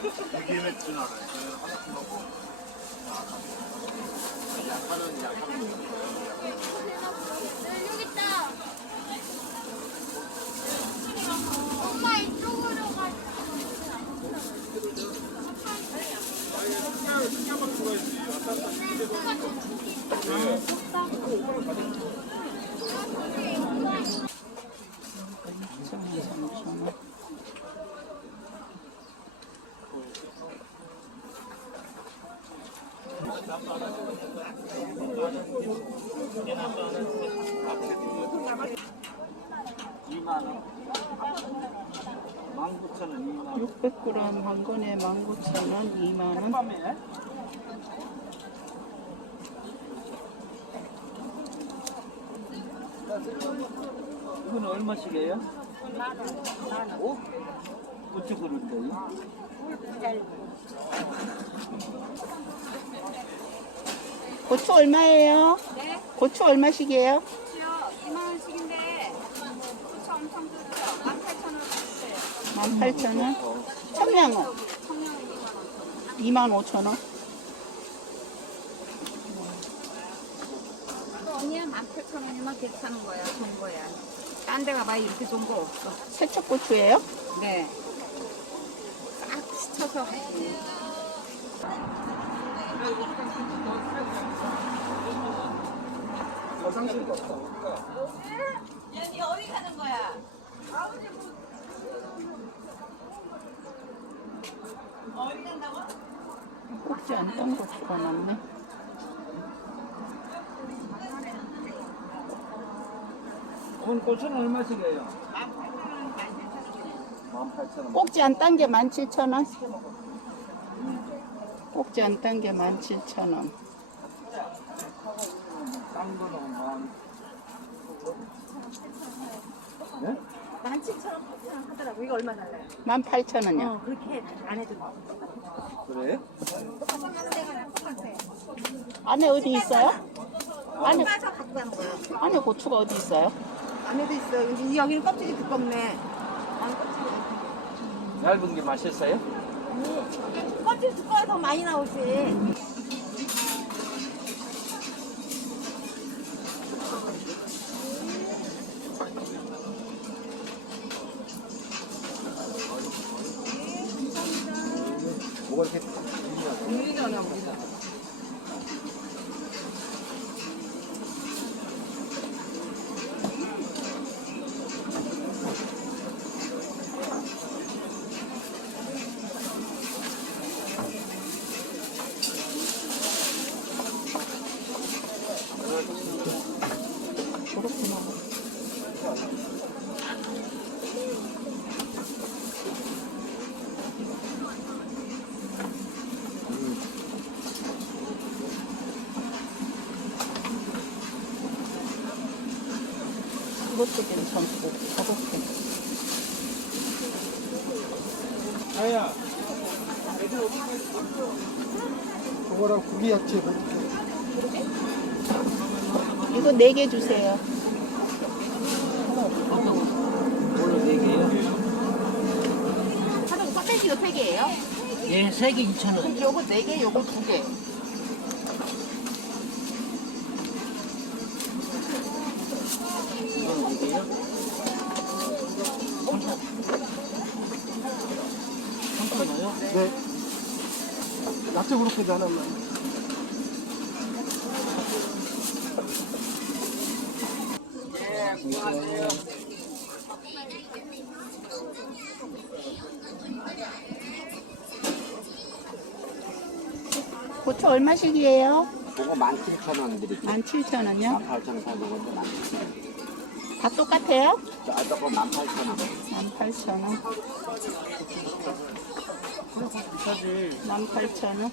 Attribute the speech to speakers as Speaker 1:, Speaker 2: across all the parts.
Speaker 1: 게임에 준 알아요. 저는 하나씩 먹고. 약간은 약간.
Speaker 2: 여기 있다. 엄마 이쪽으로 가.
Speaker 1: 만 구천 원, 이만 원.
Speaker 3: 600g 한 건에 19,000원, 2만원.
Speaker 1: 이건 얼마씩이에요? 만 원. 만 원. 오? 어째 그런데요?
Speaker 3: 고추 얼마예요?
Speaker 4: 네,
Speaker 3: 고추 얼마씩이에요?
Speaker 4: 그렇죠. 2만 원씩인데 고추 엄청 좋죠. 18,000원 주세요.
Speaker 3: 18,000원. 청량은
Speaker 4: 청량은 2만 원.
Speaker 3: 25,000원.
Speaker 4: 언니야 18,000원이면 괜찮은 거야. 좋은 거야. 딴 데 가봐야 이렇게 좋은 거 없어.
Speaker 3: 세척고추예요?
Speaker 4: 네. 싹 시쳐서 하지.
Speaker 3: 꼭지 안딴 고추가 많네.
Speaker 1: 그건 고추는 얼마씩이에요? 만 팔천 원.
Speaker 3: 꼭지 안 딴 게 17,000원. 꼭지 안 딴 게 17,000원.
Speaker 1: 딴 거는 만. 네?
Speaker 4: 17,000원 하더라고. 이거 얼마 달라요?
Speaker 3: 18,000원이요.
Speaker 4: 그렇게 안 해도
Speaker 1: 그래요?
Speaker 3: 안에 어디 있어요? 안에,
Speaker 4: 빠져 갖고 가는 거예요.
Speaker 3: 안에 고추가 어디 있어요?
Speaker 4: 안에도 있어요. 여기는 껍질이 두껍네.
Speaker 1: 얇은 게 맛있어요?
Speaker 4: 껍질 두꺼워서 더 많이 나오지.
Speaker 3: 이것도 괜찮고, 가볍게.
Speaker 1: 아야.
Speaker 5: 그거랑 고기 야채
Speaker 3: 이거 4개 주세요.
Speaker 1: 뭘로 네 개요?
Speaker 3: 하나 껍데기가 3개예요?
Speaker 1: 예, 세개 2천 원.
Speaker 3: 그럼 요거 4개, 요거 2개.
Speaker 5: 야채 그렇게도 하나만.
Speaker 3: 고추 얼마씩이에요?
Speaker 6: 그거 17,000원 드릴게요.
Speaker 3: 17,000원이요?
Speaker 6: 18,400원인데 17,000원.
Speaker 3: 다 똑같아요?
Speaker 6: 저 저거 18,000원.
Speaker 3: 18,000원. 18,000원.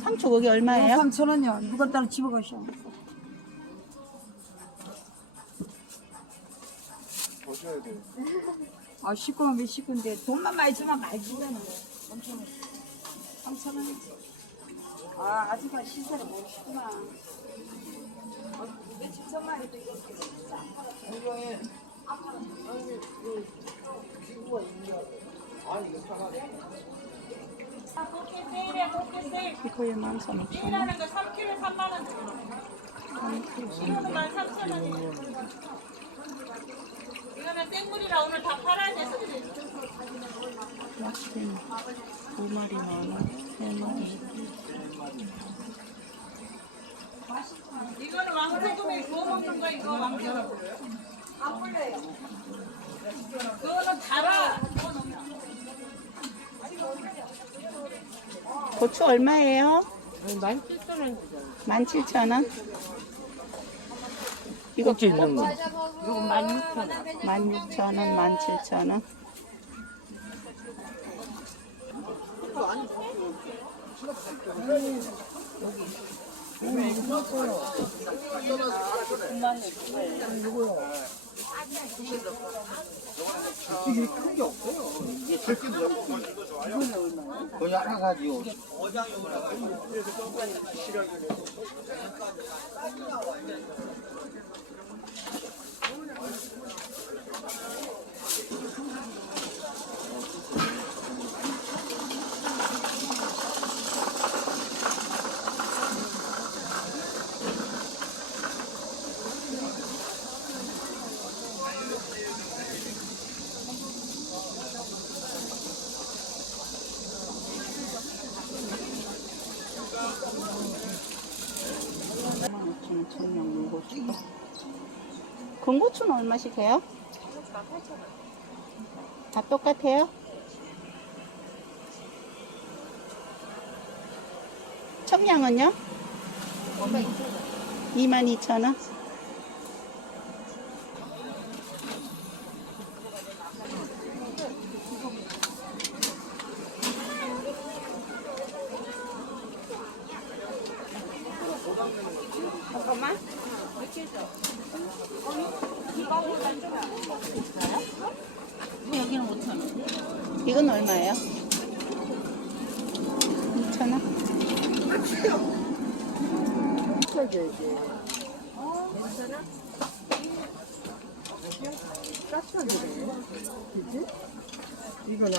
Speaker 3: 상추 거기 얼마예요?
Speaker 4: 3,000원이요. 누가 따로 집어가셔.
Speaker 5: 보셔야 돼요.
Speaker 4: 아, 식구면 몇 식구인데 돈만 많이 주면 많이 주잖아. 3,000원. 3,000원이지. 아, 아직까지 신사를 모르시구나. 어, 며칠 전만 해도 이거 진짜.
Speaker 3: 이거에 만 삼천 원.
Speaker 7: 이라는 거 3kg 3만 원 주고. 이거는 13,000원. 이거는 생물이라 오늘 다 팔아야 돼서 그래.
Speaker 3: 마리 만 원, 세 마리.
Speaker 7: 이거는 왕소금에 구워 먹는 거 이거 왕소금. 안 불려요. 그거는 달아.
Speaker 3: 고추 얼마예요? 만 칠천 원. 이거
Speaker 4: 꼭지 있는 거.
Speaker 3: 만 육천 원, 만 칠천 원.
Speaker 8: 그 여러 가지요.
Speaker 3: 만 금고추는 얼마씩 해요? 다 똑같아요? 청양은요? 22,000원.
Speaker 4: 여기는 5천 원.
Speaker 3: 이건 얼마예요? 2,000원.
Speaker 1: 이건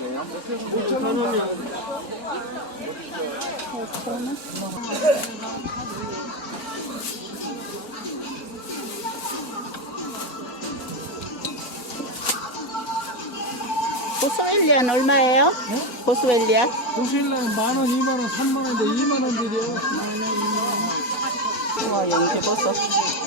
Speaker 1: 안 해야겠다.
Speaker 3: 보스웰리안 얼마예요? 보스웰리안?
Speaker 1: 보실래면 만 원, 이만 원, 삼만 원인데 이만 원 드려.
Speaker 3: 와, 연계버섯.